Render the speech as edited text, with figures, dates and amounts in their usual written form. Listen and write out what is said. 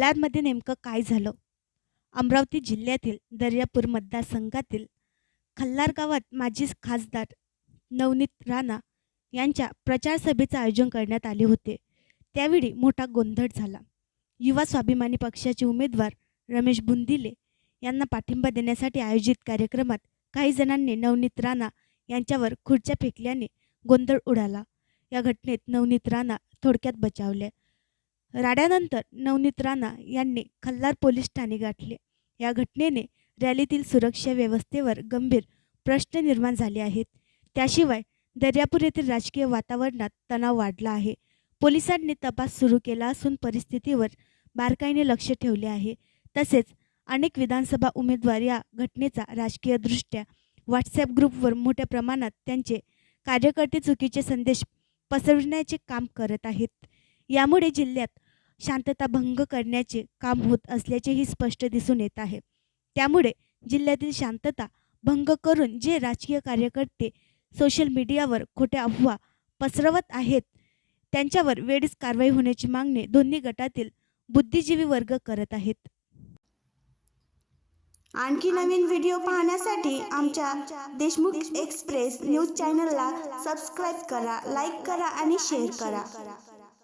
कल्याणमध्ये नेमकं काय झालं? अमरावती जिल्ह्यातील दर्यापूर मतदारसंघातील खल्लार गावात माजी खासदार नवनीत राणा यांच्या प्रचार सभेचं आयोजन करण्यात आले होते. त्यावेळी मोठा गोंधळ झाला. युवा स्वाभिमानी पक्षाचे उमेदवार रमेश बुंदिले यांना पाठिंबा देण्यासाठी आयोजित कार्यक्रमात काही जणांनी नवनीत राणा यांच्यावर खुर्च्या फेकल्याने गोंधळ उडाला. या घटनेत नवनीत राणा थोडक्यात बचावले. राड्यानंतर नवनीत राणा यांनी खल्लार पोलीस ठाणे गाठले. या घटनेने रॅलीतील सुरक्षा व्यवस्थेवर गंभीर प्रश्न निर्माण झाले आहेत. त्याशिवाय दर्यापूर येथील राजकीय वातावरणात तणाव वाढला आहे. पोलिसांनी तपास सुरू केला असून परिस्थितीवर बारकाईने लक्ष ठेवले आहे. तसेच अनेक विधानसभा उमेदवार या घटनेचा राजकीयदृष्ट्या व्हॉट्सॲप ग्रुपवर मोठ्या प्रमाणात त्यांचे कार्यकर्ते चुकीचे संदेश पसरविण्याचे काम करत आहेत. यामुळे जिल्ह्यात शांतता भंग करण्याचे काम होत असल्याचेही स्पष्ट दिसून येत आहे. त्यामुळे जिल्ह्यातील शांतता भंग करून जे राजकीय कार्यकर्ते सोशल मीडियावर खोट्या अफवा पसरवत आहेत त्यांच्यावर वेळीच कारवाई होण्याची मागणी दोन्ही गटातील बुद्धिजीवी वर्ग करत आहेत. आणखी नवीन व्हिडिओ पाहण्यासाठी आमच्या देशमुख एक्सप्रेस न्यूज चॅनलला सबस्क्राईब करा, लाईक करा आणि शेअर करा.